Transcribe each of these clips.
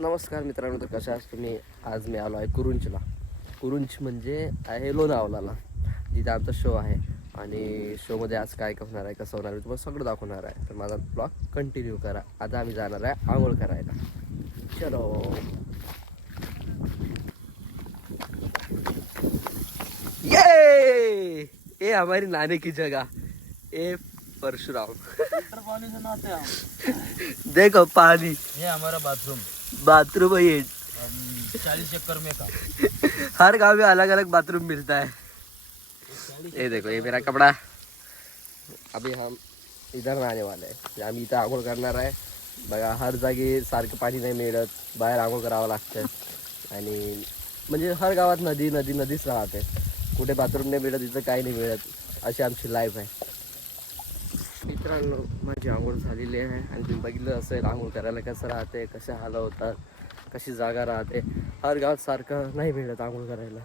नमस्कार मित्रांनो, तर कशा आहात तुम्ही? आज मी आलो आहे कुरुंचला. कुरुंच म्हणजे आहे लोणावळ्याला, जिथे आमचा शो आहे. आणि शोमध्ये आज काय होणार आहे, कसं होणार आहे, तुम्हाला सगळं दाखवणार आहे. तर माझा ब्लॉग कंटिन्यू करा. आता आम्ही जाणार आहे आंघोळ करायला. चलो. ये हमारी नानी की जगह, ए परशुराम. देखो पानी, ये हमारा बाथरूम है ये. 40 एकड़ में का. हर गांव में अलग अलग बाथरूम मिलता है. ये देखो, ये मेरा कपड़ा. अभी हम इधर नहाने वाले हैं. आम्ही इथं आंघोळ करणार आहे. बघा, हर जागी सारखं पाणी नाही मिळत, बाहेर आंघोळ करावं लागतं. आणि म्हणजे हर गावात नदीच राहते. कुठे बाथरूम नाही मिळत, इथं काही नाही मिळत. अशी आमची लाईफ आहे. मित्रांनो, माझी आंघोळ झालेली आहे. आणि तुम्ही बघितलं असेल आंघोळ करायला कसं राहते, कसे हाल होतात, कशी जागा राहते. हर गावात सारखं नाही मिळत आंघोळ करायला.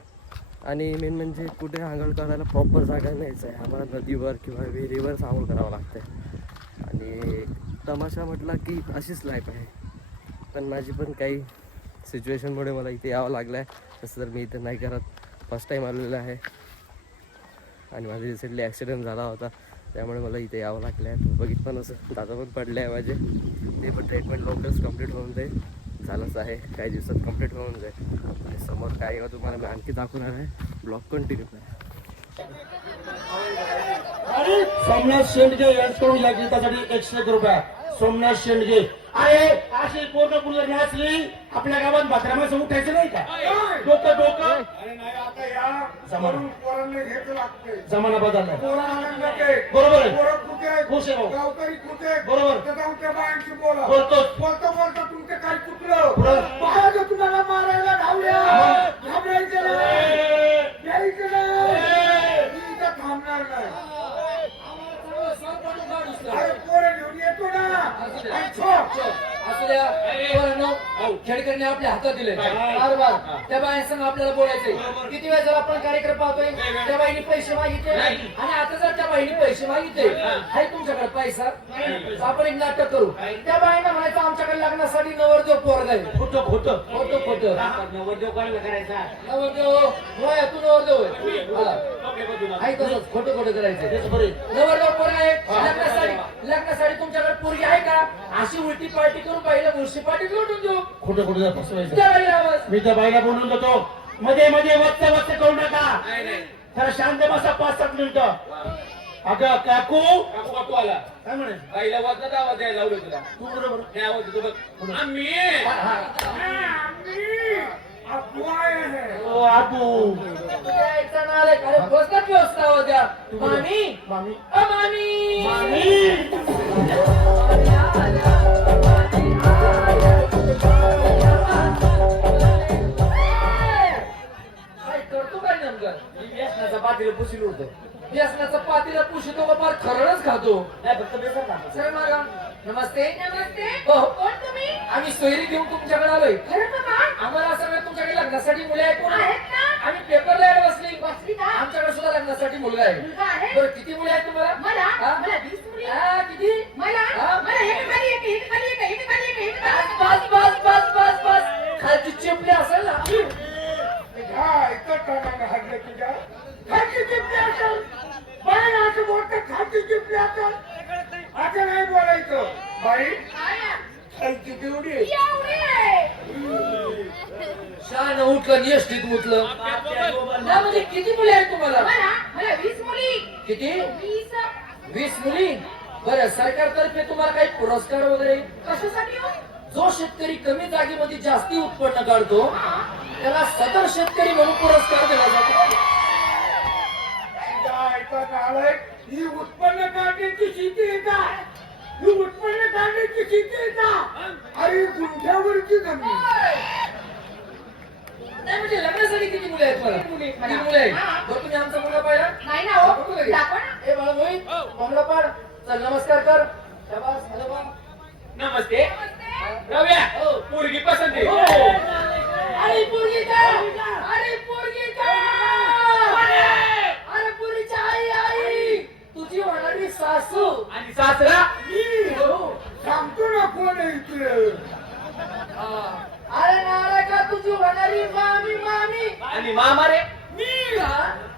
आणि मेन म्हणजे कुठे आंघोळ करायला प्रॉपर जागा नाहीच आहे. आम्हाला नदीवर किंवा विहिरीवरच आंघोळ करावं लागतं. आणि तमाशा म्हटला की अशीच लाईफ आहे. पण माझी पण काही सिच्युएशनमुळे मला इथे यावं लागलं आहे. तसं तर मी इथे नाही करत, फर्स्ट टाईम आलेलं आहे. आणि माझा रिसेंटली ॲक्सिडेंट झाला होता, त्यामुळे मला इथे यावं लागलं आहे. तो बघित पण असं दादा पण पडले आहे माझे. ते पण ट्रीटमेंट लवकरच कंप्लीट होऊन जाईल. झालंच आहे, काही दिवसात कंप्लीट होऊन जाईल. आणि समोर काय आहे तुम्हाला मी आणखी दाखवणार आहे. ब्लॉग कंटिन्यू करा. सोमनाथ शेंडगे यांच्याकडून या गीतासाठी 101 रुपये. सोमनाथ शेंडगे. अरे अशी पूर्ण पूर्ण नाचली आपल्या गावात बाथरूमाचं उठायचं नाही का? डोकं अरे नाही, आता या जमाना जमाना बदलला. बरोबर आहे, खुश आहे गावकरी कुठे. बरोबर बोलतो तुमचं काय चुकलं, तुम्हाला मारायला धावल्या थांबणार नाही. खेळकरने आपल्या हातात दिले. त्या बाईंसंग आपल्याला बोलायचंय. किती वेळा जर आपण कार्यक्रम पाहतोय, त्या बाईने पैसे मागितले. आणि आता जर त्या बाईने पैसे मागितले, आहे तुमच्याकडे पैसा, आपण एक नाटक करू. त्या बाईंना म्हणायचं आमच्याकडे लग्नासाठी नवरदेव पोरगा आहे. खोटं नवरदेव काय करायचा? नवरदेव होय, तू नवरदेव आहे तसंच खोटं करायचं. नवरदेव पोरगा आहे. लग्नासाठी तुमच्याकडे पोरगी आहे का? अशी उलटी पार्टी करून बाईला मुळशी पार्टी लुटून देऊ. खोटं फसवायचं. मी त्या बाईला बोलून देतो, मध्ये वच्च करू नका. खरं शांत बसा 5-7 मिनिटं. अगं काकू आला काय म्हणे, बाईला वाजत आवाज द्यायला लावलं तुला. तू बरोबर हे आवाज देतो बघ. आम्ही पातीला पुशील होतं. व्यसनाचं पातीला पुशितो का फार खरडच खातो. नाही फक्त बेसन खातो. सर मागा. नमस्ते. कोण तुम्ही? आम्ही सोयरी घेऊन तुमच्याकडे आलोय. आम्हाला असं वेळ तुमच्याकडे लग्नासाठी मुले आहेत. आम्ही पेपरला बसली. आमच्याकडे सुद्धा लग्नासाठी मुलगा आहे. बरं, किती मुले आहेत तुम्हाला? किती? बस खालची चिपली असेल ना. आता नाही बोलायचं बाई. शान उठलं, निष्ठित उठलं. म्हणजे किती मुली आहेत तुम्हाला? 20 मुली. किती? 20 मुली. बरं, सरकारतर्फे तुम्हाला काही पुरस्कार वगैरे? कशासाठी? जो शेतकरी कमी जागेमध्ये जास्ती उत्पन्न काढतो त्याला सदर शेतकरी म्हणून पुरस्कार दिला जातो. ही उत्पन्न काढण्याची शेती आहे का? ही उत्पन्न काढण्याची शेती आहे का? अरे गुंठ्यावरची जमीन. नाही म्हणजे लग्नासाठी किती मुले आहेत मला? मुली आहेत. बरं, तुम्ही आमचा मुलगा पाहिला? नाही ना. हो ए बाळा मोहित, मामला पाड. चल नमस्कार कर. शाबास. हॅलो बा. नमस्ते. रव्या पोरगी पसंत आहे. अरे पोरगी का? अरे पोरीची आई तुझी होणारी सासू आणि सासरा सांगतो ना कोण आहे इकडे. तुमची होणारी मामी मामी आणि मामा रे मी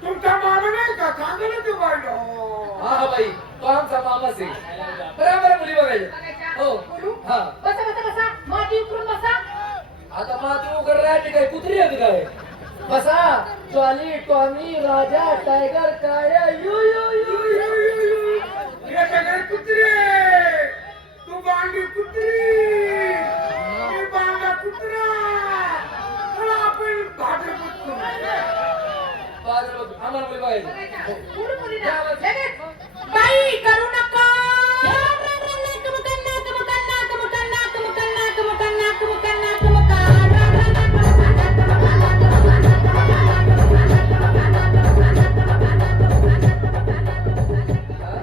तुमचा मामा नाही का चांगलं ते बायला हा बाई तो आमचा मामाच आहे. बरोबर मुली बघायच्या हो हा बसा बसा बसा माती उकरून बसा. आता मग तू उघड राहते काय कुत्री आहे काय बसा टॉली टॉमी राजा टायगर काया यू यू यू यू हे सगळे कुत्रे तू बांडी कुत्री मी बांडा कुत्रा चला आपण भाजपत करू आम्हाला मुली बघायचं पुढे मुली ना. लगेच. बाई करू नका.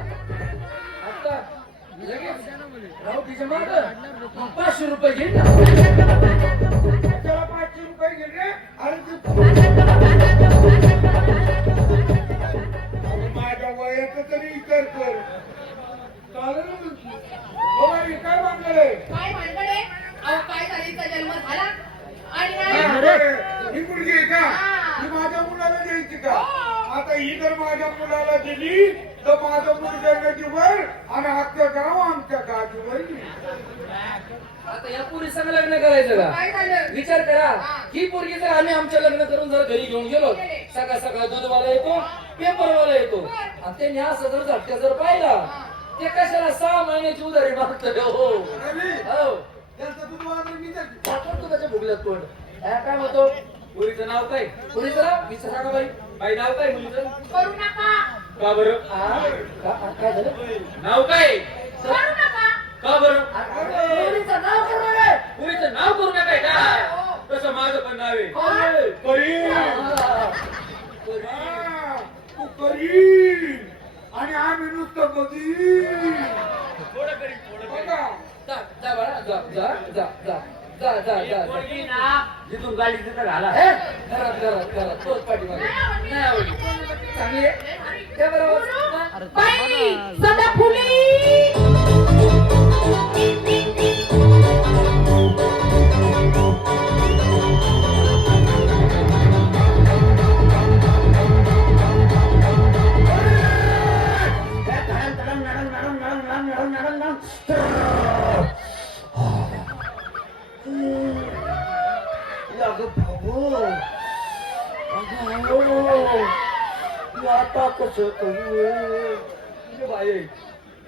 आता लगेच राहू तिच्या मागं. मग 500 रुपये घे ना त्याला 500 रुपये गेले आणि माझ्या वयाचा तरी विचार कर चालेल ना तुमची काय बांधलंय काय भानगडे? अहो काय झालीचा जन्म झाला आणि नाही. ही मुलगी आहे का ही माझ्या मुलाला द्यायची का आता ही जर माझ्या मुलाला दिली तर माझं मुलगा वर आणि अख्खं गाव आमच्या गादीवर आता या पोरी संग लग्न करायचं का काय झालं? विचार करा ही पोरगी जर आम्ही आमच्या लग्न करून जर घरी घेऊन गेलो सकाळ सकाळ दूधवाला येतो पेपरवाला येतो आणि त्यांनी असं जर झटका जर पाहिला ते कशाला 6 महिन्याची उधारी मागतोय हो हो त्यांचं दूध वाजलं मी देते. आपण तू त्याच्या भुगल्यात तोंड काय म्हणतो पोरीचं नाव काय पोरीचं नाव विचारा का बाई बाई नाव काय मुलीचं करू नका. का बरं काय झालं नाव काय करू नका. का बरं पोरीचं नाव करू नये. पुरीचं नाव करू नका काय तसं माझं पण नाव आहे करी हा. हा, तू करी आणि आम्ही नुसतं कधी बघा जा जा बाळा जा जा जा जा जा जा जा जिथून गाडी तिथं घाला हे? घरात घरात घरात तोच पाठीमागे नाही आवडली चांगली आहे त्या बरोबर बाई सदाफुली. आता कसं करू ये बाय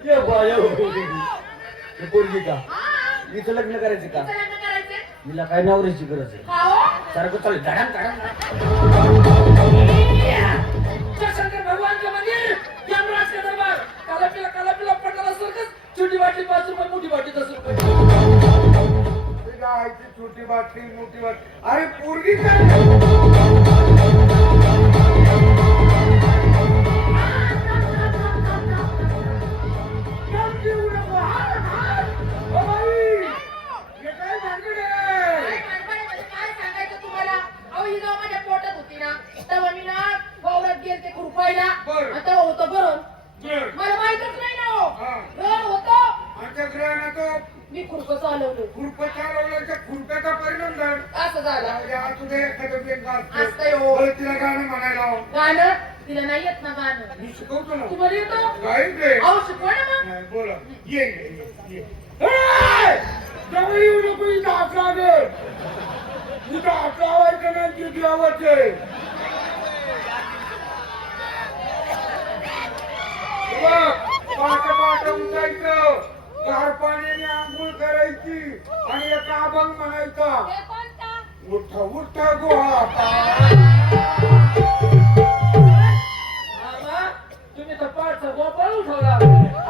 ये बाय हे पोरगी का हिचं लग्न करायचं का लग्न करायचंय? हिला काय नवऱ्याची गरज आहे का हो? सारखं चालेल धडाम शंकर भगवान के मंदिर यमराज के दरबार काला पिला पटाला सर्कस छोटी बाटली 5 रुपये मोठी बाटली 10 रुपये आईची छोटी बाटली मोठी बाटली अरे पोरगी काय काय भानगड आहे? काय भानगडे काय सांगायचं तुम्हाला? अहो ही जेव्हा माझ्या पोटात होती ना तेव्हा मी ना वावरात गेलते खुरपायला बरं. आणि तेव्हा होतं बरं बरं. मला माहितच नाही ना हो हा. बरं होतं आमच्या ग्रहानं मी खुरपं चालवलं खुरपं चालवल्याच्या खुरप्याचा परिणाम झाला असं झालं तुझे एखादं बेंग असतंय हो. बरं, तिला गाणं म्हणायला लाव. गाणं तिला नाही येत ना गाणं मी शिकवतो ना तुम्हाला येतं गाईन रे अहो शिकवा ना मग नाही, बोला ये ये. ए! जवळ येऊ नको इथं हात लागेल इथं हात लावायचं नाही तिथे लावायचे पाठ उठायचं गार पाण्याने आंघोळ करायची आणि एका अभंग म्हणायचा हे कोणता? उठा उठा गोहा मामा तुम्ही तर पाठचा गोपाळ उठवला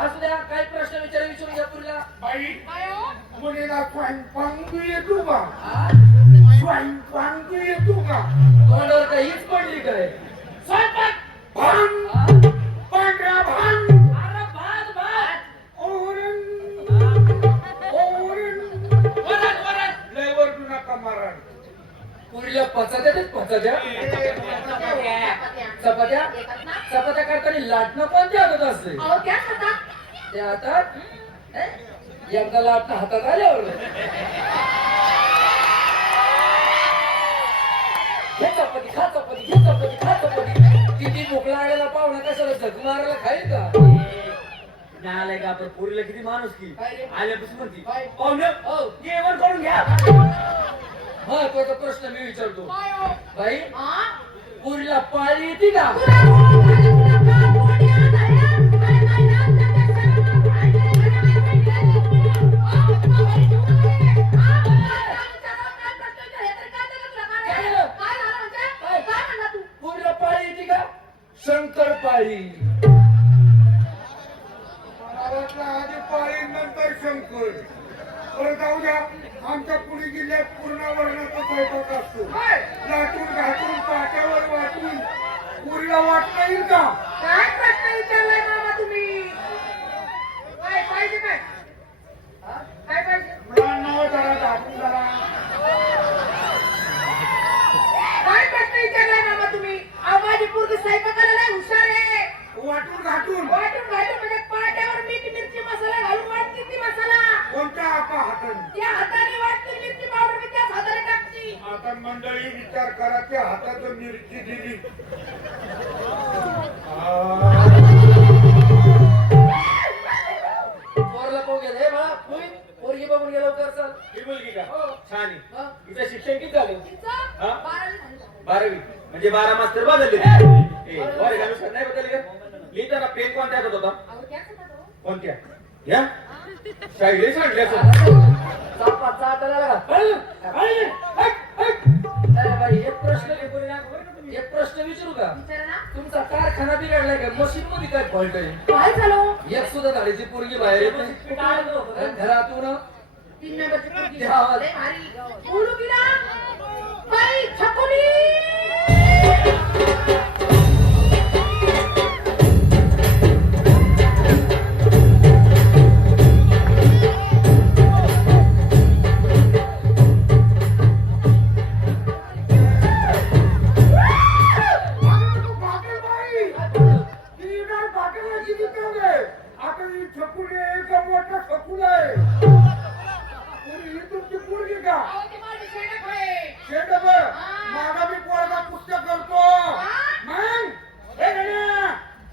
असू द्या काही प्रश्न विचारून घ्या तुला बाई काय हो? मुलीला स्वयंपाक येतो का हा? स्वयंपाक येतो का तोंडावर काहीच पडली काय स्वयंपाक भांग पांढरा भांग अरे भात भात ओरण वरण वरण लय वरडू नका मारा पुरीला पचात्या देत पचात्या चपात्या येतात ना? चपात्या करताना लाटणं कोणत्या हातात असते अहो त्या खाता त्या हातात एकदा लाटणं हातात आल्यावर घे चपाती खा चपाती घे चपाती खा चपाती. किती भूक लागलेला पाहुणा कशाला झक मारायला खाईल का? आलाय का आपण पुरीला किती माणूस की काय रे? आल्यापासून म्हणती काय? पाहुणे हो. जेवण करून घ्या. महत्वाचा प्रश्न मी विचारतो काय हो? बाई हा? पुरीला पाळी येते का? तुला तुला का कोणी आत आहे? अरे काय नाम पुरीला पाळी येते का? शंकर पाळी. आधी पाळी नंतर शंकर. बरं जाऊ द्या. आमच्या पुणे जिल्ह्यात पूर्ण वर्णाचा स्वयंपाक असतो. लाटून घाटून पाट्यावर वाटून पुरीला वाटता येईल का? काय प्रश्न विचारलाय मामा तुम्ही? काय पाहिजे काय? हा? काय पाहिजे? मुलांना जरा दाखवून जरा. काय प्रश्न विचारलाय मामा तुम्ही? माझी पोरगी स्वयंपाकाला लय हुशार आहे. वाटून घाटून वाटून घालून म्हणजे पाट्यावर मीठ मिरची मसाला घालून वाटते ती मसाला. कोणत्या आपा हाताने? त्या हाताने वाटते मिरची पावडर मी त्याच हाताने टाकते. आता मंडळी विचार करा त्या हातात मिरची दिली. पोरला पाहू घ्या हे बाळा पोरी पोरगी बघून गेलो तर चल. ही मुलगी का हो. छान आहे. हा? तिचं शिक्षण किती झालं? तिचं हा? 12वी झालं. 12वी म्हणजे 12 मास्तर बदलले. वर्गानुसार नाही बदलले का? लिहिताना पेन कोणत्या हातात होता? अहो, त्याच हातात हो. कोणत्या या शाळेला सांडले असं. चापा चाटायला लागा. अरे बाई एक प्रश्न एक प्रश्न विचारू का? विचारा ना. तुमचा कारखाना बिघडलाय का? मशीन मध्ये काय फॉल्ट आहे? काय झालं? एक सुद्धा झाडाची पोरगी बाहेर येत नाही. घरातून 3 मेंबरची पोरगी. द्या आवाज. लय भारी. बोलू की ना? बाई छकुली. आता ही छकुली आहे का मोठा छकुल आहे? ही तुमची पोरगी का? अहो, ती माझी शेणक आहे. शेंडब माझा मी पोरगा कुस्त्या करतो. मग हे गण्या,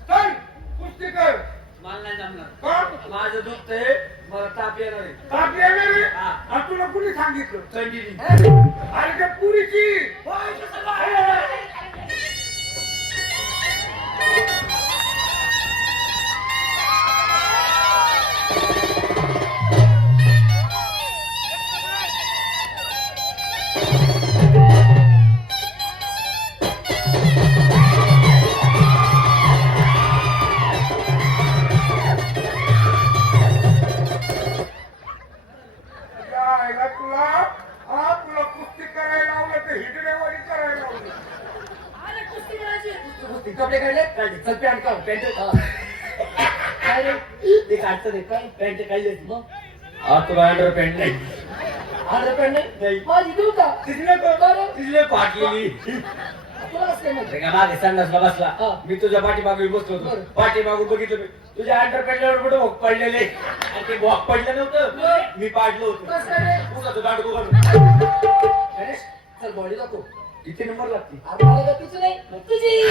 चल कुस्ती कर. मला नाही जमणार. का? माझं दुखत आहे मला ताप येणार आहे. ताप येणार रे? हा. आणि तुला कुणी सांगितलं? थंडीनी. अरे त्या पुरीची. यायला तुला तुला कुस्ती करायला लावलं तर हिडण्यावाडी करायला लावलं. अरे कुस्ती करायची. कुस्ती कपडे काढले चल पॅन्ट काढ पॅन्ट काय रे ते काढतं ते काय पॅन्ट काय जायची मग तुला अंडर पॅन्ट नाही. आंध्र पॅन्ट नाही. नाही माझी देऊ का? तिथले फाटलेली. तुला कसं काय माहिती? का मागे संडासला हा. बसला मी तुझ्या पाठीमागे बसलो होतो. बरं. पाठीमागून बघितलं मी तुझ्या अंडर पॅन्टवर कुठे भोग पडलेले आणि ते भोग पडलं नव्हतं मी पाडलं होतं. कसं काय रे? तुझा तो दांडगो घालून. गणेश चल बॉडी दाखव. किती नंबर लागते? अरे मला का तुझी नाही तुझी.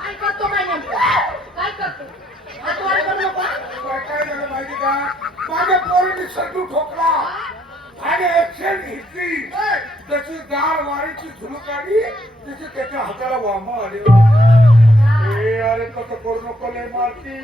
काय करतो काय नेमकं? काय करतो? हातवारे करू नको. काय झालं माहिती का? माझ्या पोरीने सटू ठोकला आणि ऍक्शन घेतली. त्याची गार वारीची झुलूक आली त्याची त्याच्या हाताला वाम आले. अरे कसं करू नको लय मारती.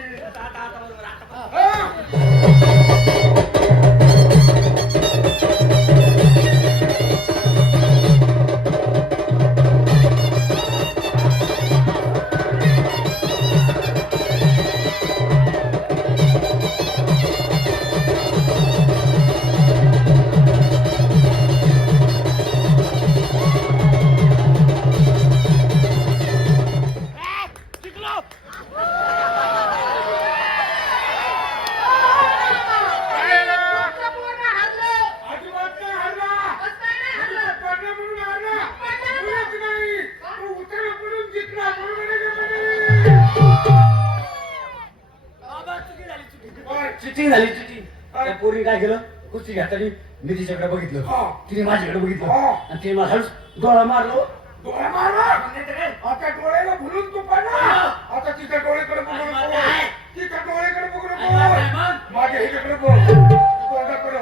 चिटिंग झाली चिटिंग. त्या पोरी काय केलं कुस्ती घेताना मी तिच्याकडे बघितलं हा. तिने माझ्याकडे बघितलं हा. आणि तिने मला हळूच डोळा मारलो. डोळे मारणार आता डोळ्याला भुलून तू पाहिजे आता तिच्या डोळ्याकडे बघू नको तिच्या डोळ्याकडे बघू नको माझ्या ह्याच्याकडे बघ तोंडाकडे